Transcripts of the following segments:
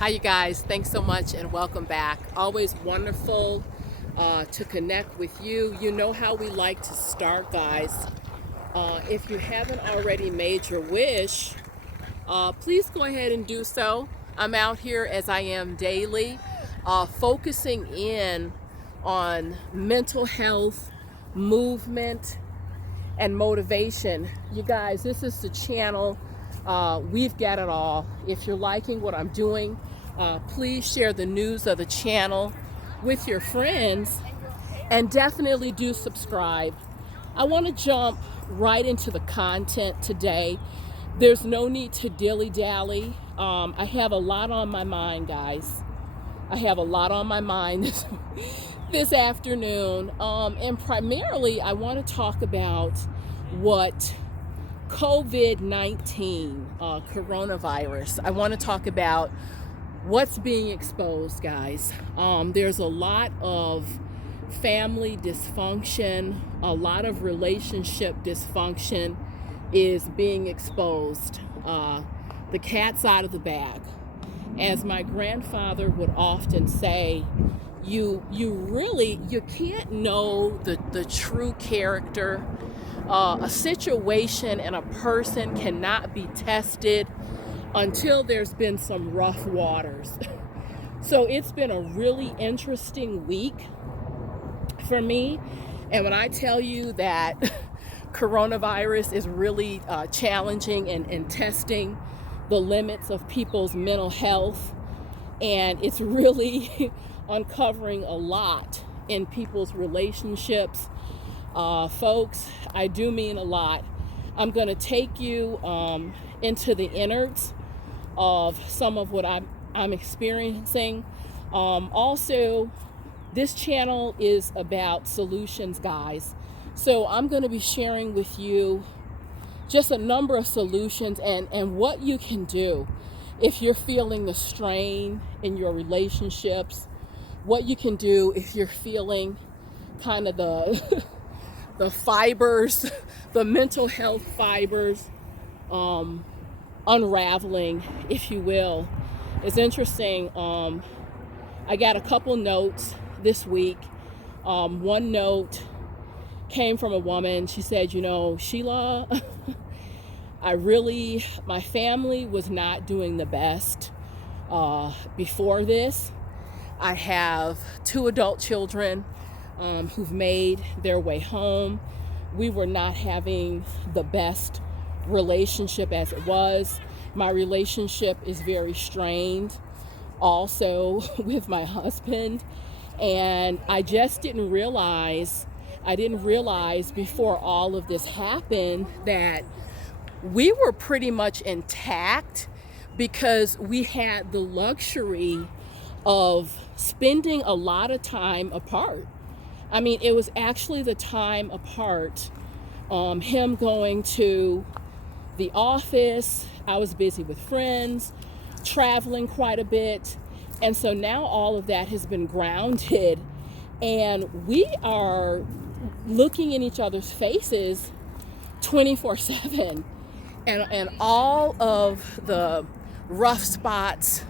Hi, you guys. Thanks so much and welcome back. Always wonderful to connect with you. You know how we like to start, guys. If you haven't already made your wish, please go ahead and do so. I'm out here as I am daily, focusing in on mental health, movement, and motivation. You guys, this is the channel. We've got it all. If you're liking what I'm doing, please share the news of the channel with your friends and definitely do subscribe. I want to jump right into the content today. There's no need to dilly-dally. I have a lot on my mind, guys. I have a lot on my mind this afternoon. And primarily, I want to talk about what COVID-19, coronavirus. I want to talk about what's being exposed, guys. There's a lot of family dysfunction, a lot of relationship dysfunction is being exposed. The cat's out of the bag. As my grandfather would often say, you can't know the true character. A situation and a person cannot be tested until there's been some rough waters. So it's been a really interesting week for me. And when I tell you that coronavirus is really challenging and testing the limits of people's mental health, and it's really uncovering a lot in people's relationships. Folks, I do mean a lot. I'm going to take you into the innards of some of what I'm experiencing. Also, this channel is about solutions, guys. So I'm going to be sharing with you just a number of solutions and what you can do if you're feeling the strain in your relationships, what you can do if you're feeling kind of the the fibers, the mental health fibers, unraveling, if you will. It's interesting. I got a couple notes this week. One note came from a woman. She said, Sheila, my family was not doing the best before this. I have 2 adult children who've made their way home. We were not having the best relationship as it was. My relationship is very strained also with my husband. And I just didn't realize before all of this happened that we were pretty much intact because we had the luxury of spending a lot of time apart. I mean, it was actually the time apart. Him going to the office, I was busy with friends, traveling quite a bit. And so now all of that has been grounded, and we are looking in each other's faces 24/7. And all of the rough spots,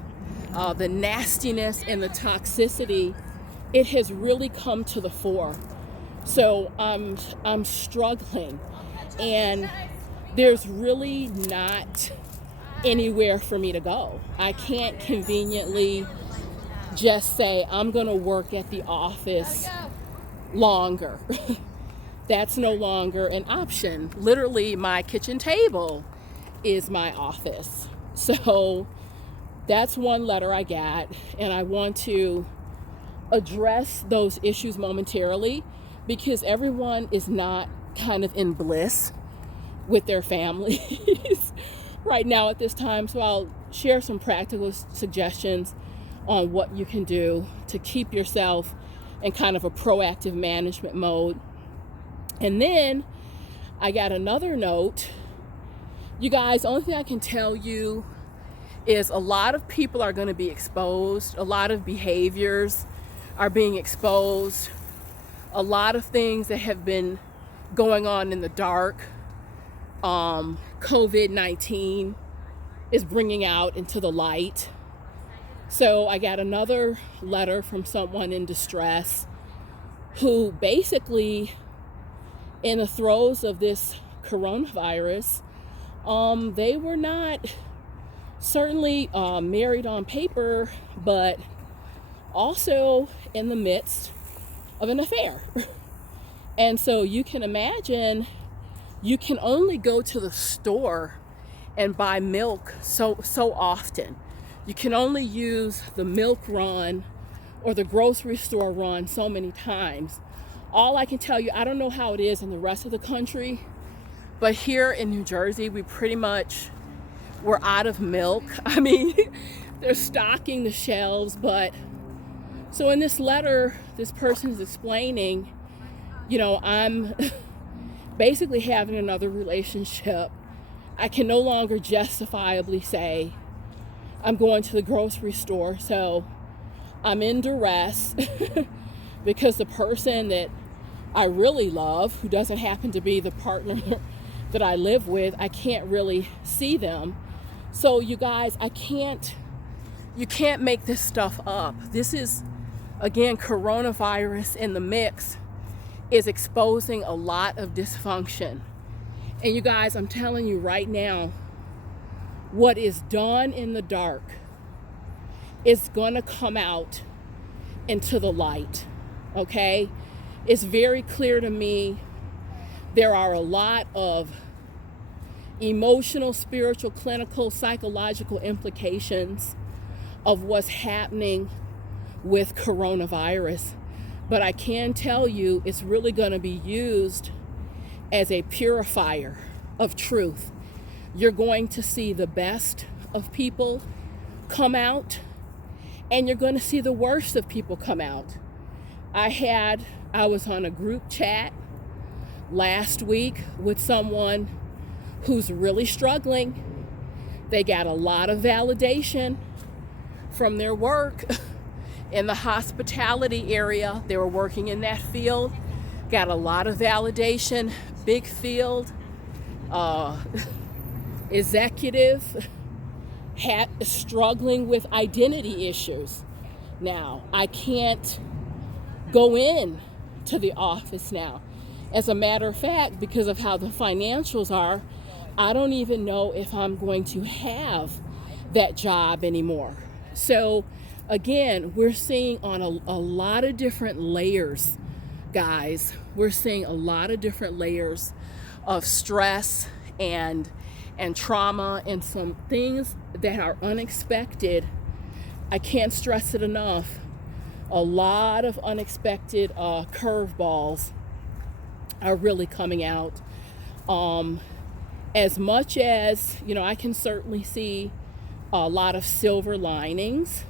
the nastiness and the toxicity, it has really come to the fore. So I'm struggling, and there's really not anywhere for me to go. I can't conveniently just say I'm going to work at the office longer. That's no longer an option. Literally, my kitchen table is my office. So that's one letter I got, and I want to address those issues momentarily because everyone is not kind of in bliss with their families right now at this time. So I'll share some practical suggestions on what you can do to keep yourself in kind of a proactive management mode. And then I got another note. You guys, the only thing I can tell you is a lot of people are going to be exposed. A lot of behaviors are being exposed. A lot of things that have been going on in the dark, COVID-19 is bringing out into the light. So I got another letter from someone in distress who basically, in the throes of this coronavirus, they were not certainly married on paper, but also in the midst of an affair. And so you can imagine, you can only go to the store and buy milk so often. You can only use the milk run or the grocery store run so many times. All I can tell you, I don't know how it is in the rest of the country, but here in New Jersey, we're out of milk. I mean, they're stocking the shelves, but so in this letter, this person is explaining, I'm basically having another relationship. I can no longer justifiably say I'm going to the grocery store, so I'm in duress because the person that I really love, who doesn't happen to be the partner that I live with, I can't really see them. So you guys, you can't make this stuff up. This is, again, coronavirus in the mix is exposing a lot of dysfunction. And you guys, I'm telling you right now, what is done in the dark is going to come out into the light, okay? It's very clear to me there are a lot of emotional, spiritual, clinical, psychological implications of what's happening with coronavirus. But I can tell you it's really going to be used as a purifier of truth. You're going to see the best of people come out, and you're going to see the worst of people come out. I was on a group chat last week with someone who's really struggling. They got a lot of validation from their work in the hospitality area. They were working in that field, got a lot of validation, big field, executive, struggling with identity issues. Now, I can't go in to the office now. As a matter of fact, because of how the financials are, I don't even know if I'm going to have that job anymore. So again, we're seeing on a lot of different layers, guys. We're seeing a lot of different layers of stress and trauma and some things that are unexpected. I can't stress it enough. A lot of unexpected curveballs are really coming out. As much as, I can certainly see a lot of silver linings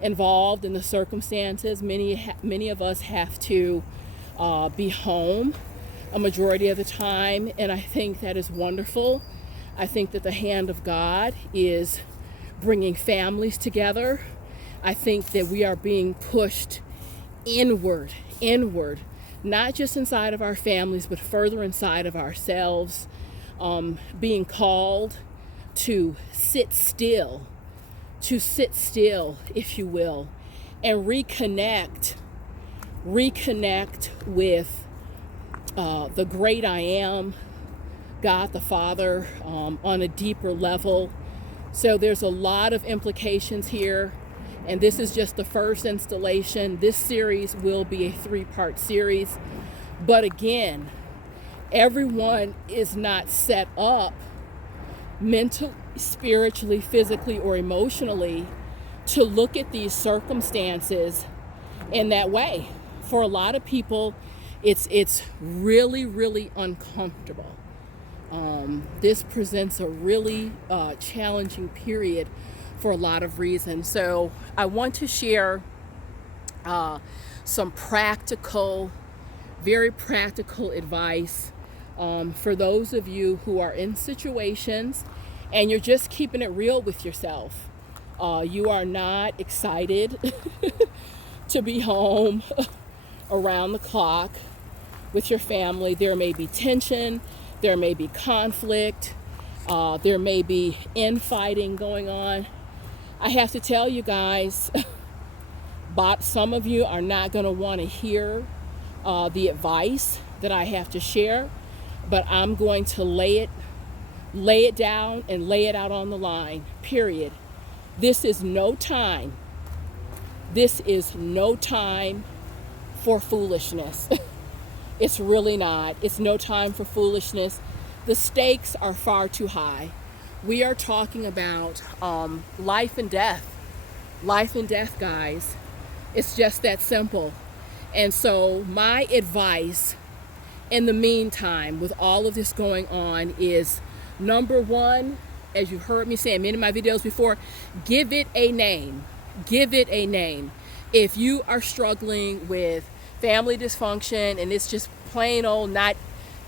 involved in the circumstances. Many of us have to be home a majority of the time, and I think that is wonderful. I think that the hand of God is bringing families together. I think that we are being pushed inward, not just inside of our families, but further inside of ourselves, being called to sit still, if you will, and reconnect with the great I am, God the Father, on a deeper level. So there's a lot of implications here, and this is just the first installation. This series will be a 3-part series, but again, everyone is not set up mentally, spiritually, physically, or emotionally to look at these circumstances in that way. For a lot of people, it's really, really uncomfortable. This presents a really challenging period for a lot of reasons. So I want to share some very practical advice for those of you who are in situations and you're just keeping it real with yourself. You are not excited to be home around the clock with your family. There may be tension, there may be conflict, there may be infighting going on. I have to tell you guys, but some of you are not going to want to hear the advice that I have to share, but I'm going to lay it down and lay it out on the line, period. This is no time for foolishness. It's really not. It's no time for foolishness. The stakes are far too high. We are talking about life and death. Life and death, guys. It's just that simple. And so my advice in the meantime, with all of this going on, is number one, as you heard me say in many of my videos before, give it a name. Give it a name. If you are struggling with family dysfunction and it's just plain old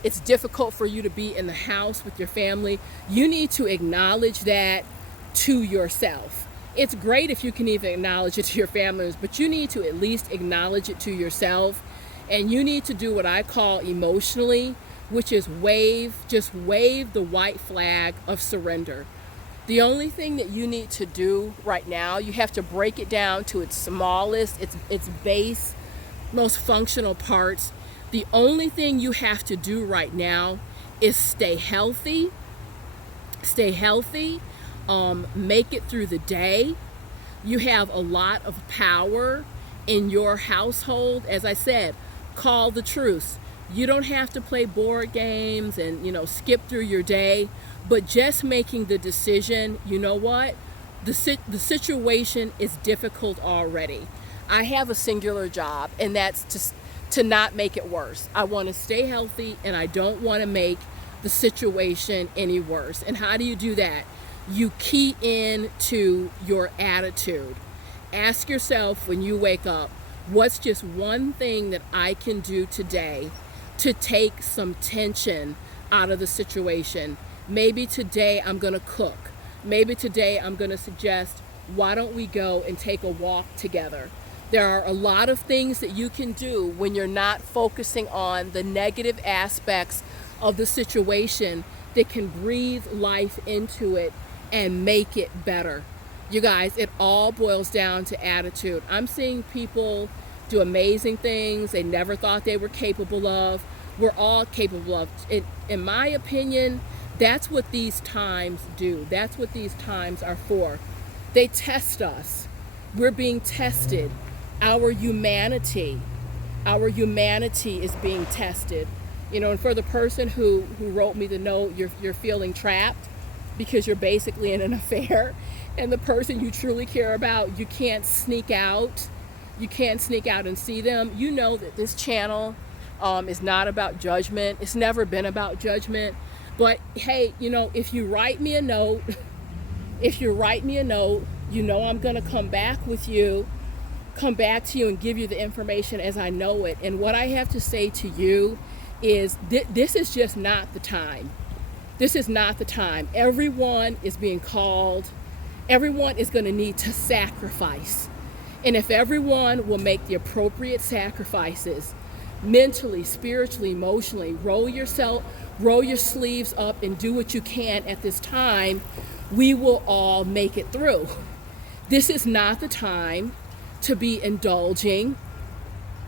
it's difficult for you to be in the house with your family, you need to acknowledge that to yourself. It's great if you can even acknowledge it to your families, but you need to at least acknowledge it to yourself. And you need to do what I call emotionally, which is just wave the white flag of surrender. The only thing that you need to do right now, you have to break it down to its smallest, its base, most functional parts. The only thing you have to do right now is stay healthy, make it through the day. You have a lot of power in your household. As I said, call the truce. You don't have to play board games and, skip through your day, but just making the decision, you know what? The situation is difficult already. I have a singular job, and that's just to not make it worse. I want to stay healthy, and I don't want to make the situation any worse. And how do you do that? You key in to your attitude. Ask yourself when you wake up, what's just one thing that I can do today to take some tension out of the situation? Maybe today I'm going to cook. Maybe today I'm going to suggest, why don't we go and take a walk together? There are a lot of things that you can do when you're not focusing on the negative aspects of the situation that can breathe life into it and make it better. You guys, it all boils down to attitude. I'm seeing people do amazing things they never thought they were capable of. We're all capable of. In my opinion, that's what these times do. That's what these times are for. They test us. We're being tested. Our humanity is being tested. And for the person who wrote me the note, you're feeling trapped because you're basically in an affair, and the person you truly care about, you can't sneak out. You can't sneak out and see them. You know that this channel is not about judgment. It's never been about judgment. But hey, if you write me a note, I'm gonna come back to you and give you the information as I know it. And what I have to say to you is this is just not the time. This is not the time. Everyone is being called. Everyone is going to need to sacrifice. And if everyone will make the appropriate sacrifices, mentally, spiritually, emotionally, roll your sleeves up and do what you can at this time, we will all make it through. This is not the time to be indulging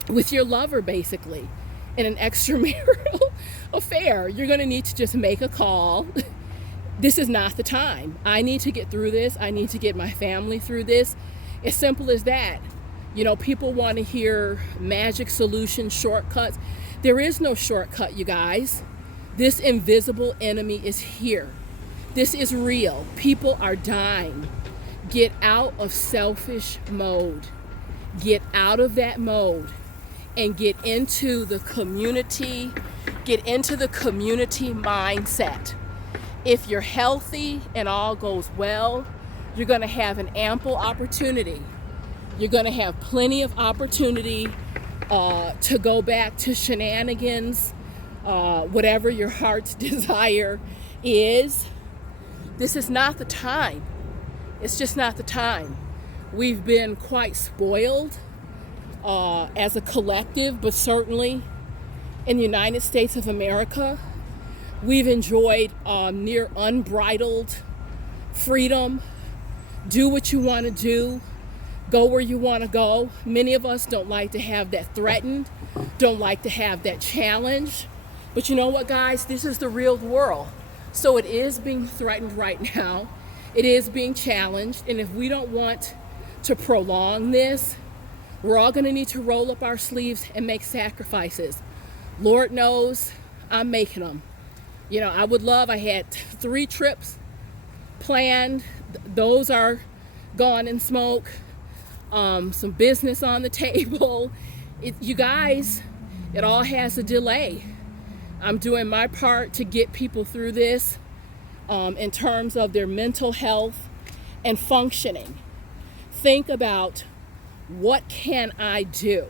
with your lover, basically, in an extramarital affair. You're going to need to just make a call. This is not the time. I need to get through this. I need to get my family through this. As simple as that. People want to hear magic solutions, shortcuts. There is no shortcut, you guys. This invisible enemy is here. This is real. People are dying. Get out of selfish mode. Get out of that mode and get into the community mindset. If you're healthy and all goes well, you're going to have an ample opportunity. You're going to have plenty of opportunity to go back to shenanigans, whatever your heart's desire is. This is not the time. It's just not the time. We've been quite spoiled as a collective, but certainly in the United States of America, we've enjoyed near unbridled freedom, do what you want to do, go where you want to go. Many of us don't like to have that threatened, don't like to have that challenge. But you know what, guys? This is the real world. So it is being threatened right now. It is being challenged. And if we don't want to prolong this, we're all going to need to roll up our sleeves and make sacrifices. Lord knows I'm making them. You know, I had 3 trips planned. Those are gone in smoke. Some business on the table. You guys, it all has a delay. I'm doing my part to get people through this in terms of their mental health and functioning. Think about, what can I do?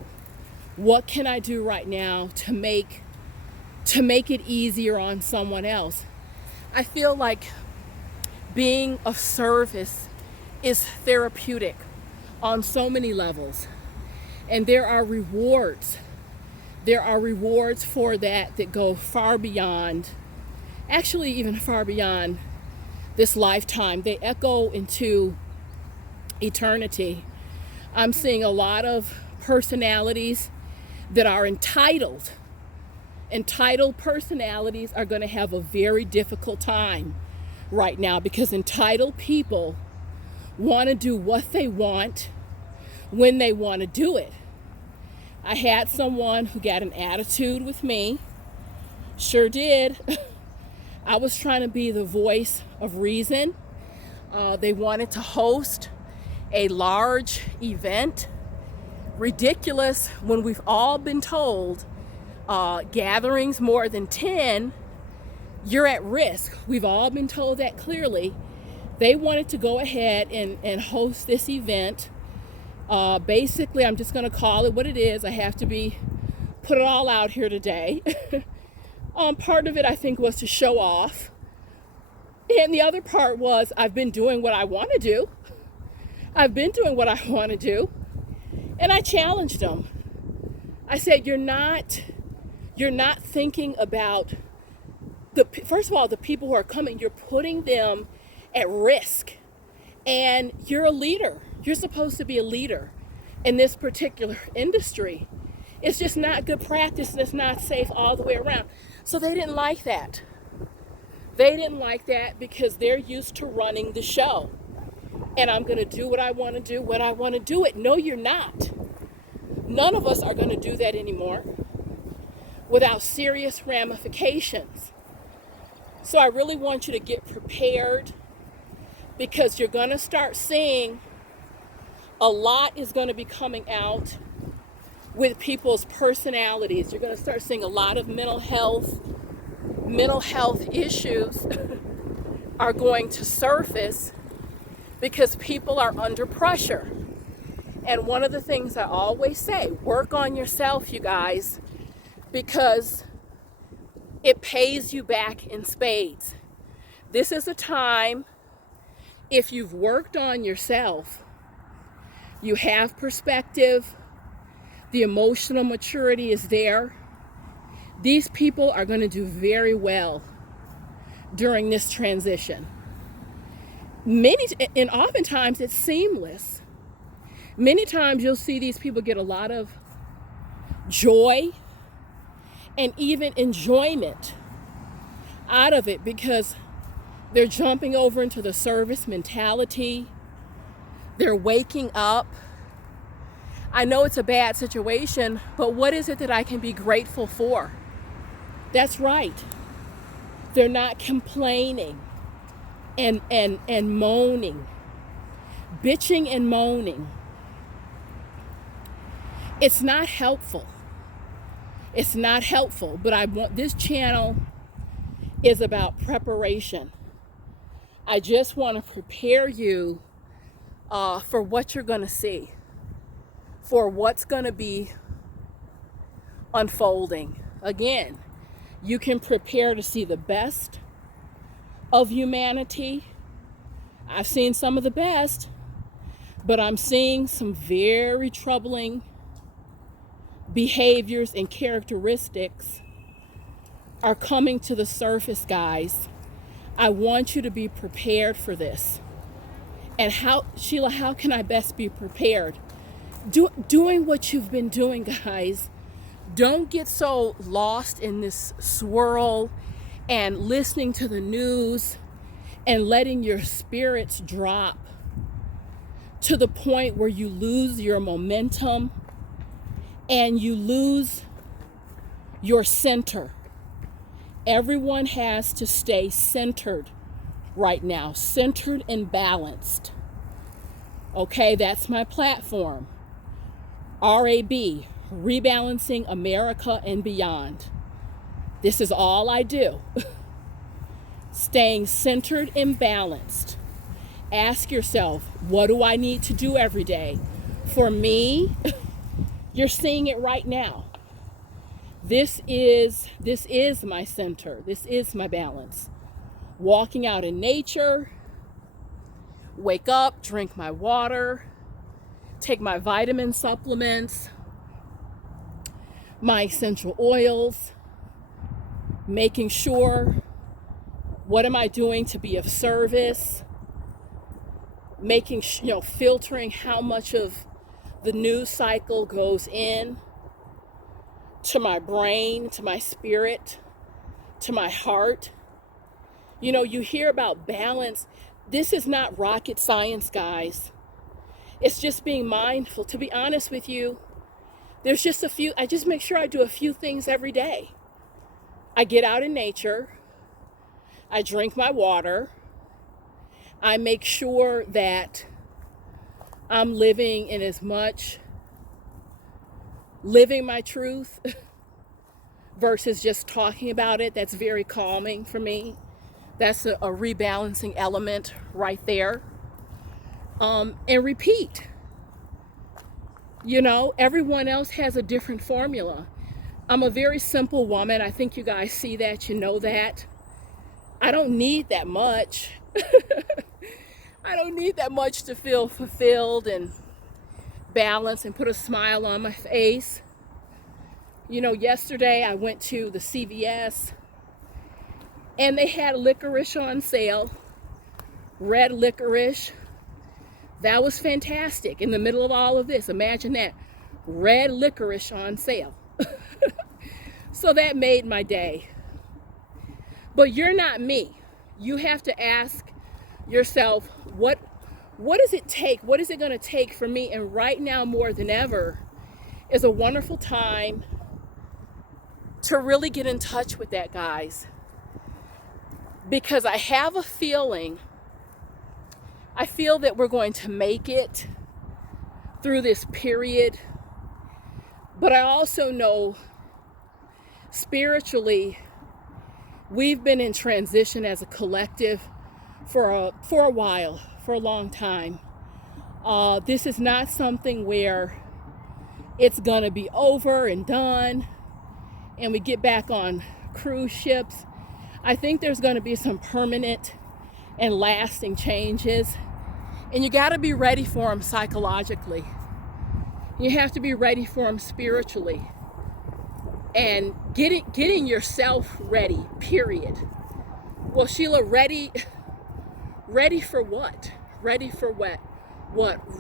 What can I do right now to make it easier on someone else? I feel like being of service is therapeutic on so many levels. And there are rewards. There are rewards for that go far beyond, actually even far beyond this lifetime. They echo into eternity. I'm seeing a lot of personalities that are entitled. Entitled personalities are going to have a very difficult time right now, because entitled people want to do what they want when they want to do it. I had someone who got an attitude with me. Sure did. I was trying to be the voice of reason. They wanted to host a large event. Ridiculous, when we've all been told gatherings more than 10, you're at risk. We've all been told that clearly. They wanted to go ahead and host this event. Basically, I'm just going to call it what it is. I have to put it all out here today. Part of it, I think, was to show off. And the other part was, I've been doing what I want to do. I've been doing what I want to do. And I challenged them. I said, you're not thinking about first of all, the people who are coming. You're putting them at risk. And you're a leader. You're supposed to be a leader in this particular industry. It's just not good practice, and it's not safe all the way around. So they didn't like that. They didn't like that because they're used to running the show. And I'm going to do what I want to do when I want to do it. No, you're not. None of us are going to do that anymore without serious ramifications. So I really want you to get prepared, because you're going to start seeing a lot is going to be coming out with people's personalities. You're going to start seeing a lot of mental health issues are going to surface because people are under pressure. And one of the things I always say, work on yourself, you guys, because it pays you back in spades. This is a time, if you've worked on yourself, you have perspective, the emotional maturity is there. These people are going to do very well during this transition. And oftentimes it's seamless. Many times you'll see these people get a lot of joy and even enjoyment out of it, because they're jumping over into the service mentality. They're waking up. I know it's a bad situation, but what is it that I can be grateful for? That's right. They're not complaining and moaning, bitching and moaning. It's not helpful. It's not helpful, but this channel is about preparation. I just want to prepare you for what you're going to see, for what's going to be unfolding. Again, you can prepare to see the best of humanity. I've seen some of the best, but I'm seeing some very troubling behaviors and characteristics are coming to the surface, guys. I want you to be prepared for this. And how, Sheila, how can I best be prepared? Doing what you've been doing, guys. Don't get so lost in this swirl and listening to the news and letting your spirits drop to the point where you lose your momentum and you lose your center. Everyone has to stay centered right now, centered and balanced. Okay, that's my platform. RAB, Rebalancing America and Beyond. This is all I do. Staying centered and balanced. Ask yourself, what do I need to do every day? For me, you're seeing it right now. This is my center. This is my balance. Walking out in nature, wake up, drink my water, take my vitamin supplements, my essential oils, making sure, what am I doing to be of service? Making, filtering how much of the news cycle goes in to my brain, to my spirit, to my heart. You hear about balance. This is not rocket science, guys. It's just being mindful. To be honest with you, there's just I just make sure I do a few things every day. I get out in nature. I drink my water. I make sure that I'm living my truth versus just talking about it. That's very calming for me. That's a rebalancing element right there. And repeat. Everyone else has a different formula. I'm a very simple woman. I think you guys see that, you know that. I don't need that much. I don't need that much to feel fulfilled and balanced and put a smile on my face. Yesterday I went to the CVS and they had licorice on sale, red licorice. That was fantastic. In the middle of all of this, imagine that, red licorice on sale. So that made my day. But you're not me. You have to ask yourself, what does it take? What is it going to take for me? And right now, more than ever, is a wonderful time to really get in touch with that, guys. Because I have a feeling, I feel that we're going to make it through this period. But I also know spiritually, we've been in transition as a collective for a while, for a long time. This is not something where it's gonna be over and done and we get back on cruise ships. I think there's gonna be some permanent and lasting changes, and you gotta be ready for them psychologically. You have to be ready for them spiritually, and getting yourself ready, period. Well, Sheila, ready for what? Ready for what?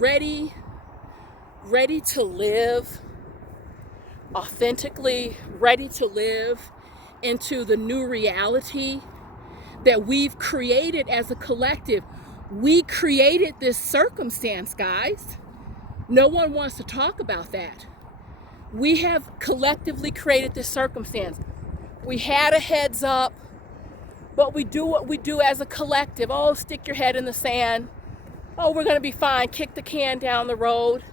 Ready to live authentically, ready to live into the new reality that we've created as a collective. We created this circumstance, guys. No one wants to talk about that. We have collectively created this circumstance. We had a heads up, but we do what we do as a collective. Oh, stick your head in the sand. Oh, we're going to be fine. Kick the can down the road.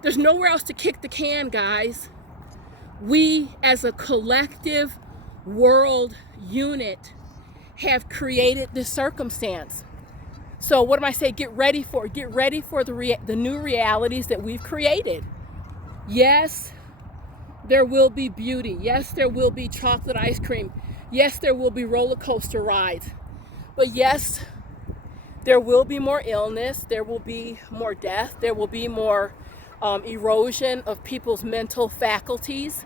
There's nowhere else to kick the can, guys. We, as a collective world unit, have created this circumstance. So what am I saying? Get ready for the new realities that we've created. Yes, there will be beauty. Yes, there will be chocolate ice cream. Yes, there will be roller coaster rides. But yes, there will be more illness. There will be more death. There will be more erosion of people's mental faculties.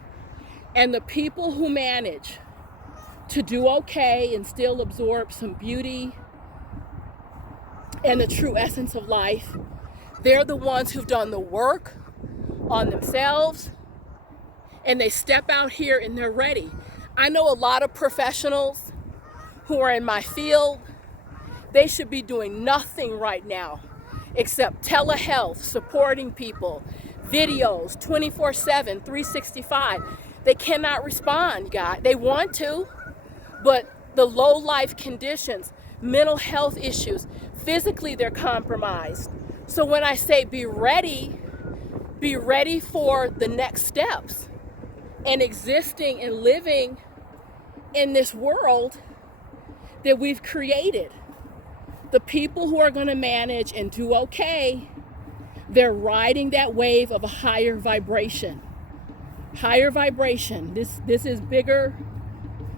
And the people who manage to do okay and still absorb some beauty and the true essence of life. They're the ones who've done the work on themselves, and they step out here and they're ready. I know a lot of professionals who are in my field. They should be doing nothing right now except telehealth, supporting people, videos, 24/7, 365. They cannot respond, guys. They want to, but the low life conditions, mental health issues, physically they're compromised. So when I say be ready for the next steps and existing and living in this world that we've created. The people who are going to manage and do okay, they're riding that wave of a higher vibration. Higher vibration. This is bigger.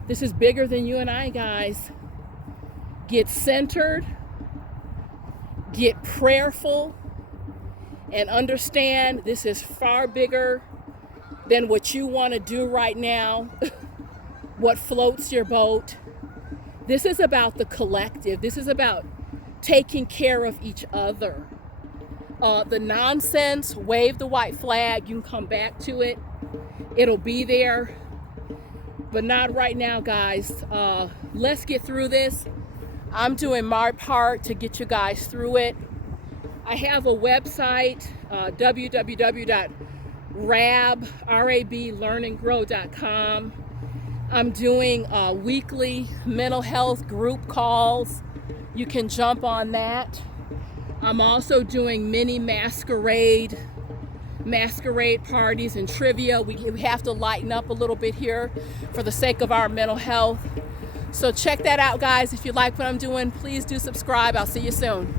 This is bigger than you and I, guys. Get centered, get prayerful, and understand this is far bigger than what you want to do right now, what floats your boat. This is about the collective. This is about taking care of each other. The nonsense, wave the white flag. You can come back to it. It'll be there, but not right now, guys. Let's get through this. I'm doing my part to get you guys through it. I have a website, www.rablearninggrow.com. I'm doing weekly mental health group calls. You can jump on that. I'm also doing mini masquerade parties and trivia. We have to lighten up a little bit here for the sake of our mental health. So check that out, guys. If you like what I'm doing, please do subscribe. I'll see you soon.